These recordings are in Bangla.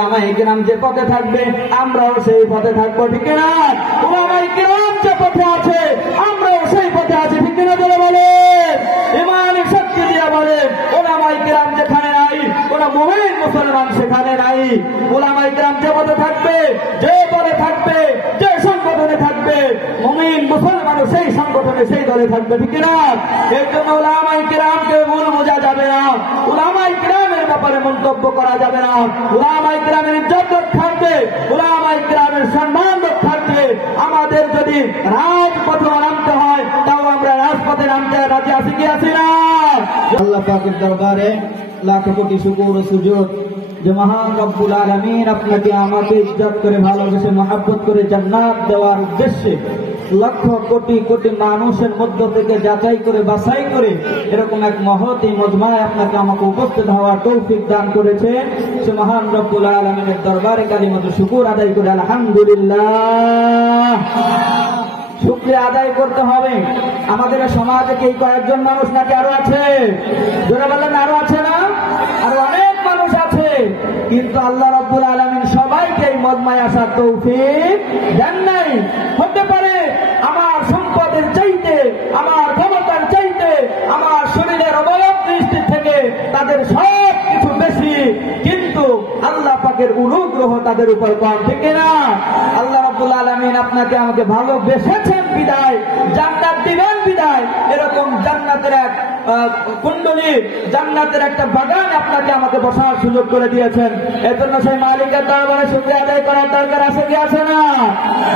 উলামায়ে কেরাম যে পথে থাকবে আমরাও সেই পথে থাকবো, ঠিক না? উলামায়ে কেরাম যে পথে আছে আমরাও সেই পথে আছি, ঠিক না? বলে বলে ইমানের শক্তি দিয়ে বলে উলামায়ে কেরাম যেখানে নাই ওরা মুমিন মুসলমান সেখানে নাই। উলামায়ে কেরাম যে পথে থাকবে, যে পথে থাকবে, যে সংগঠনে থাকবে মুমিন মুসলমান সেই সংগঠনে সেই দলে থাকবে, ঠিক না? এর জন্য উলামায়ে কেরামকে ভুল বোঝা যাবে না, উলামায়ে কেরামের ব্যাপারে মন্তব্য করা যাবে না। উলামায়ে কেরামের ইজ্জত থাকবে, উলামায়ে কেরামের সম্মান থাকবে। আমাদের যদি রাজপথে নামতে হয় তাও আমরা রাজপথে নামতে রাজি আছি কি আছি না? আল্লাহ পাকের দরবারে লাখ কোটি শুকর ও সুজুদ যে মহান রব্বুল আলামিন আপনাকে আমাকে ইজ্জত করে ভালোবেসে মহব্বত করে জান্নাত দেওয়ার উদ্দেশ্যে লক্ষ কোটি কোটি মানুষের মধ্য থেকে যাচাই করে বাছাই করে এরকম এক মহতী মজমায় আপনাকে আমাকে উপস্থিত হওয়ার তৌফিক দান করেছে। সে মহান রব্বুল আলামিনের দরবারে কালিমাতুল শুকর আদায় করে আলহামদুলিল্লাহ। শুকরিয়া আদায় করতে হবে। আমাদের সমাজে কি কয়েকজন মানুষ নাকি আরো আছে? জোরে বলেন আরো আছে না? আরো অনেক মানুষ আছে, কিন্তু আল্লাহ রাব্বুল আলামিন সবাইকে এই মজমায় আসার তৌফিক দেন নাই। হতে পারে আমার সম্পদের চাইতে, আমার ক্ষমতার চাইতে, আমার শরীরের অবয়ব দৃষ্টি থেকে তাদের সব কিছু বেশি, কিন্তু আল্লাহ পাকের অনুগ্রহ তাদের উপর কম, ঠিক না? আল্লাহ রাব্বুল আলামিন আপনাকে আমাকে ভালোবেসেছেন বিদায় জান্নাত দিবেন বিদায় এরকম জান্নাতের এক কুণ্ডলী, জান্নাতের একটা বাগান আপনাকে আমাকে বসার সুযোগ করে দিয়েছেন। এর জন্য সেই মালিকের দরবারে শুকরিয়া আদায় করার দরকার আছে কি আছে না?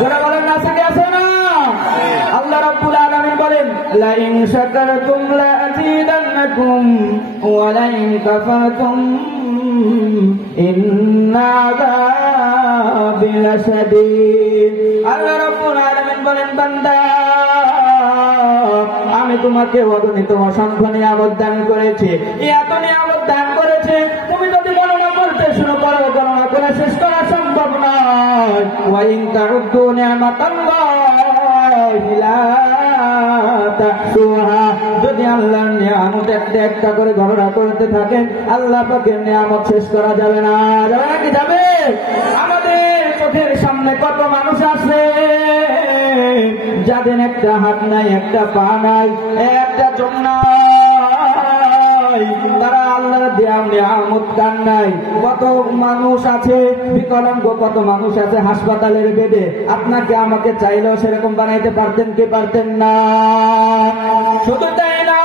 যারা বলেন না আছে কি আছে না? আল্লাহ রাব্বুল আলামিন বলেন লা ইন শাকারতুম লা আযীদান্নাকুম ওয়া লা ইন কাফারতুম ইন্না আযাবি লাশাদীদ। আল্লাহ রাব্বুল আলামিন বলেন বান্দা আমি তোমাকে অগণিত অসংখ্য নিয়ামত দান করেছি, এত নিয়ামত দান করেছে তুমি যদি গণনা করতে শুরু করো গণনা করে শেষ করা সম্ভব নয়। ওয়া ইন তাউদ্দু নি'মাতাল্লাহি লা তাহসুহা, যদি আল্লাহর নিয়ামত একটা একটা করে গণনা করতে থাকেন আল্লাহ পাকের নিয়ামত শেষ করা যাবে না। যাবে কি যাবে? আমাদের চোখের সামনে কত মানুষ আছে যাদের একটা হাত নাই, একটা পা নাই, একটা চোখ নাই, তারা আল্লাহর দেয়া নিয়ামত কান নাই। কত মানুষ আছে বিকলাঙ্গ, কত মানুষ আছে হাসপাতালের বেডে, আপনাকে আমাকে চাইলেও সেরকম বানাইতে পারতেন কি পারতেন না? শুধু তাই না,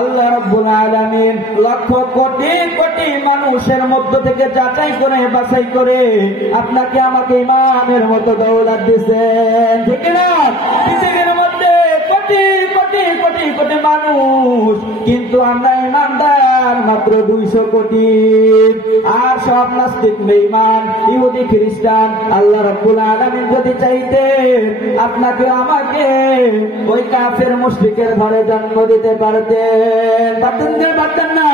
আল্লাহ রাব্বুল আলামিন লক্ষ কোটি কোটি মানুষের মধ্য থেকে যাচাই করে বাছাই করে আপনাকে আমাকে ইমানের মতো দৌলত দিয়েছেন, ঠিক না? পৃথিবীর মধ্যে কোটি কোটি কোটি কোটি মানুষ, কিন্তু আমরা ইমানদার মাত্র 200 কোটি, আর সব নাস্তিক বেঈমান ইহুদি খ্রিস্টান। আল্লাহ রাব্বুল আলামিন যদি চাইতেন আপনাকে আমাকে ওই কাফের মুশরিকের ঘরে জন্ম দিতে পারতেন, পারতেন না?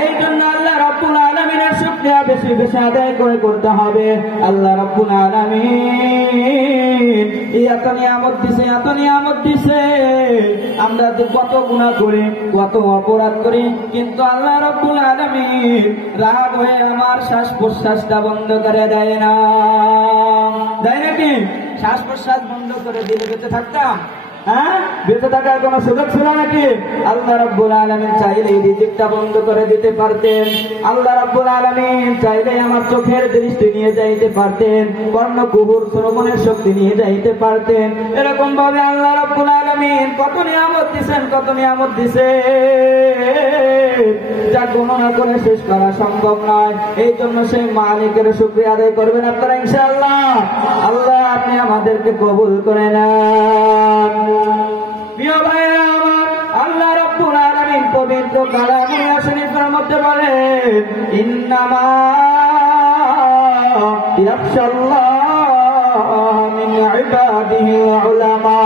এই জন্য আল্লাহ রাব্বুল আলামিনের শুকরিয়া বেশি বেশি আদায় করে করতে হবে। আল্লাহ রাব্বুল আলামিন এত নিয়ামত দিছে, এত নিয়ামত দিছে, আমরা তো কত গুনাহ করি, কত অপরাধ করি, কিন্তু আল্লাহ রাব্বুল আলামিন রাগ হয়ে আমার শ্বাস প্রশ্বাসটা বন্ধ করে দেয় না। দেয় নাকি? শ্বাস প্রশ্বাস বন্ধ করে দিলে বেঁচে থাকতাম? হ্যাঁ, বেঁচে থাকার কোন সুযোগ ছিল নাকি? আল্লাহ রাব্বুল আলামিন চাইলে রিজিকটা বন্ধ করে দিতে পারতেন। আল্লাহ রাব্বুল আলামিন চাইলে আমার চোখের দৃষ্টি নিয়ে যাইতে পারতেন, কর্ণকুহুর শ্রবণের শক্তি নিয়ে যাইতে পারতেন। এরকম ভাবে আল্লাহ রাব্বুল আলামিন কত নিয়ামত দিয়েছেন, কত নিয়ামত দিয়েছেন যা গণনা করে শেষ করা সম্ভব নয়। এই জন্য সেই মালিকের শুকরিয়া আদায় করবেন আপনারা ইনশাআল্লাহ। আল্লাহ আপনি আমাদেরকে কবুল করে নেন। প্রিয় ভাইরা আমার, আল্লাহ রাব্বুল আলামিন পবিত্র কালামে শরীফের মধ্যে বলেন ইন্নামা ইয়াখশাল্লাহ মিন ইবাদিহিল উলামা।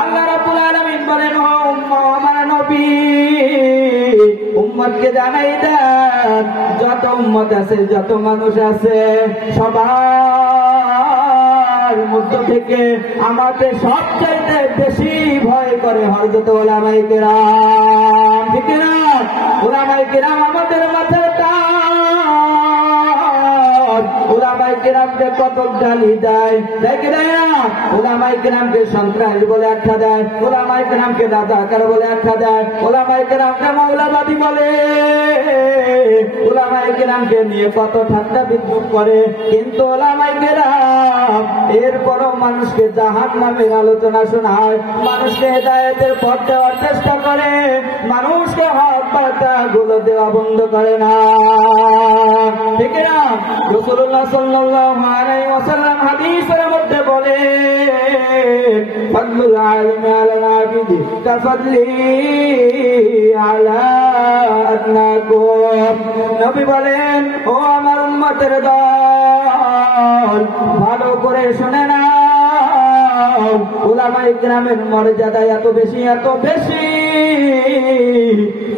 আল্লাহ রাব্বুল আলামিন বলেন ও আমার নবী উম্মতকে জানাই দেন, যত উম্মত আছে, যত মানুষ আছে, সবার মধ্য থেকে আমাকে সবচাইতে বেশি ভয় করে হযরত উলামায়ে কেরাম, ঠিক না? উলামায়ে কেরাম আমাদের মাথার কেরামকে কত গালি দেয়, দেখে দেয় না? ওলামায়ে কেরামকে সন্ত্রাসী বলে আখ্যা দেয়, ওলামায়ে কেরামকে রাজাকার বলে আখ্যা দেয়, ওলামায়ে কেরামকে মাওলাবাদী বলে, ওলামায়ে কেরামকে নিয়ে কত ঠাট্টা বিদ্রুপ করে। কিন্তু ওলামায়ে কেরাম এরপরও মানুষকে জাহান্নামের আলোচনা শোনায়, মানুষকে হেদায়েতের পথ দেওয়ার চেষ্টা করে, মানুষকে হক বার্তা গুলো দেওয়া বন্ধ করে না, ঠিক না? রাসূলুল্লাহ সাল্লাল্লাহু আলাইহি ওয়াসাল্লাম হাদিসের মধ্যে বলে, ফাদলুল আলিমি আলাল আবিদি কাফাদলি আলা আদনাকুম। নবী বলেন, ও আমার উম্মতের দল, ভালো করে শুনে নাও, উলামায়ে কেরামের মর্যাদা এত বেশি, এত বেশি,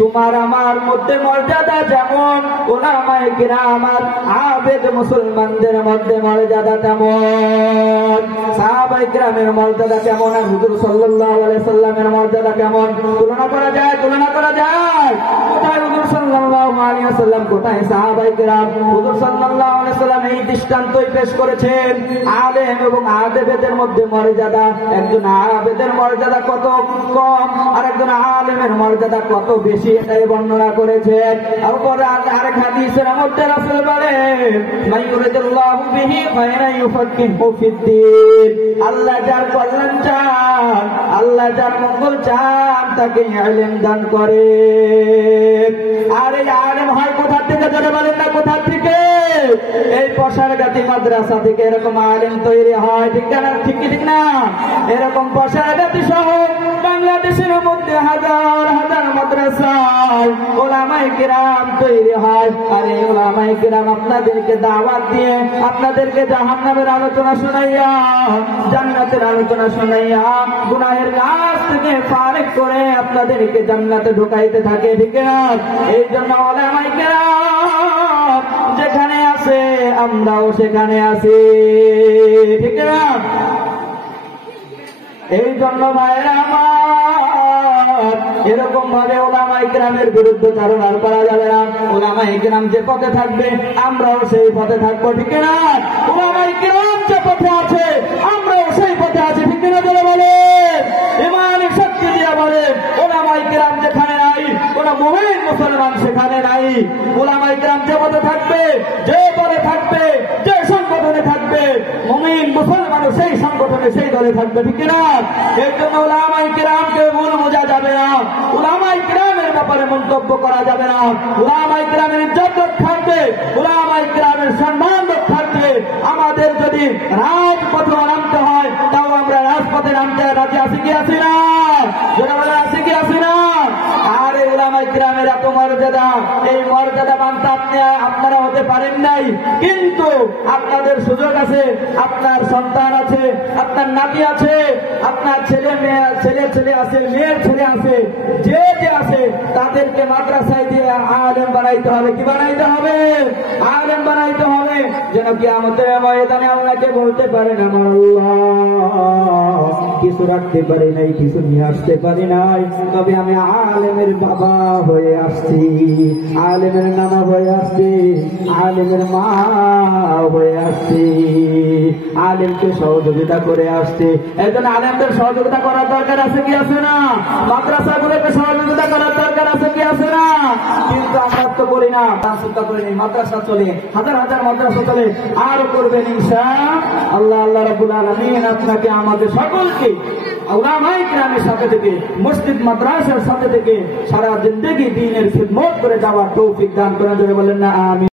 তোমার আমার মধ্যে মর্যাদা যেমন, উলামায়ে কেরাম আর আবেদ মুসলমানদের মধ্যে মর্যাদা তেমন। সাহাবায়ে কেরামের মর্যাদা কেমন আর হুজুর সাল্লাল্লাহু আলাইহি সাল্লামের মর্যাদা কেমন? তুলনা করা যায়, তুলনা করা যায়? কোথায় হুজুর সাল্লাল্লাহু আলাইহি ওয়াসাল্লাম, কোথায় সাহাবায়ে কেরাম? হুজুর সাল্লাল্লাহু আলাইহি ওয়াসাল্লাম এই দৃষ্টান্তই পেশ করেছেন, আলেম এবং আবেদের মধ্যে মর্যাদা, একজন আবেদের মর্যাদা কত কম আর একজন আলেমের মর্যাদা কত বেশি, এটাই বর্ণনা করেছেন। তারপরে আরেক হাদিসের মধ্যে রাসূল বলেন, মাইয়ুরিদুল্লাহু বিহি খায়রান ইউফাক্কিহু ফিদ্দীন, আল্লাহ যার কল্যাণ চান, আল্লাহ যার মঙ্গল চান, তাকে ইলম দান করেন। আর এই আলেম হয় কোথা থেকে? যারা বলেন না কোথা থেকে? এই পশারগাতি মাদ্রাসা থেকে এরকম আলেম তৈরি হয়, ঠিক না? ঠিক না? এরকম পশারগাতি সহ বাংলাদেশের মধ্যে হাজার হাজার মাদ্রাসায় উলামায়ে কেরাম তৈরি হয়। আর এই উলামায়ে কেরাম আপনাদেরকে দাওয়াত দিয়ে, আপনাদেরকে জাহান্নামের আলোচনা শোনাইয়া, জান্নাতের আলোচনা শোনাইয়া, গুনাহের কাজ থেকে ফারেক করে আপনাদেরকে জান্নাতে ঢুকাইতে থাকে, ঠিক না? এই জন্য উলামায়ে কেরাম যেখানে আছে আমরাও সেখানে আছি, ঠিক না? এই জন্য ভাইরা আমার, এরকম ভাবে উলামায়ে কেরামের বিরুদ্ধে ধারণা করা যাবে না। উলামায়ে কেরাম যে পথে থাকবে আমরাও সেই পথে থাকবো, ঠিক না? উলামায়ে কেরাম যে পথে আছে আমরাও সেই পথে আছি, ঠিক না? বলে বলে ইমানের শক্তি দিয়ে বলে, উলামায়ে কেরাম যেখানে নাই কোন মুমিন মুসলমান সেখানে নাই। উলামায়ে কেরাম যে পথে থাকবে, যে পথে থাকবে, যে সংগঠনে থাকবে, মুমিন মুসলমান সেই সংগঠনে সেই দলে থাকবে, ঠিক না? এই জন্য উলামায়ে কেরামকে ভুল বোঝা যাবে না, উলামায়ে কেরামের ব্যাপারে মন্তব্য করা যাবে না। উলামায়ে কেরামের ইজ্জত থাকবে, উলামায়ে কেরামের সম্মান থাকবে। আমাদের যদি রাজপথে নামতে হয়, তাও আমরা রাজপথে নামতে রাজি আছি কি আছি না? যেটা বলে আছি কি আছি না? আর এই উলামায়ে কেরামের এত মর্যাদা, এই মর্যাদা মানতে আপনারা হতে পারেন নাই, কিন্তু আপনাদের সুযোগ আছে, আপনার সন্তান আছে, আপনার নাতি আছে, আপনার ছেলে মেয়ে, ছেলে ছেলে আছে, মেয়ের ছেলে আছে, যে যে আছে তাদেরকে মাদ্রাসায় দিয়ে আলেম বানাইতে হবে। কি বানাইতে হবে? আলেম বানাইতে হবে, যেন কিয়ামতের ময়দানে আল্লাহকে বলতে পারেন, আমার আল্লাহ কিছু রাখতে পারি নাই, কিছু নিয়ে আসতে পারি নাই, তবে আমি আলেমের বাবা হয়ে আসছি, আলেমের নানা হয়ে আসছি, আলেমের মা হয়ে আসছি, আলেমকে সহযোগিতা করে আসছে। একজন আলেমদের সহযোগিতা করার দরকার আছে কি আছে না? মাদ্রাসাগুলোকে সহযোগিতা করার দরকার আছে কি আছে না? কিন্তু আমরা তো করি না, তা চিন্তা করি নি। মাদ্রাসা চলে, হাজার হাজার মাদ্রাসা চলে, আরো করবেন ইনশাআল্লাহ। আল্লাহ রাব্বুল আলামিন আপনাকে আমাদের সকলকে উলামায়ে কেরামের সাথে থেকে, মসজিদ মাদ্রাসার সাথে থেকে সারা জিন্দেগি দ্বীনের খিদমত করে যাওয়ার তৌফিক দান করেন। বলেন না আমিন।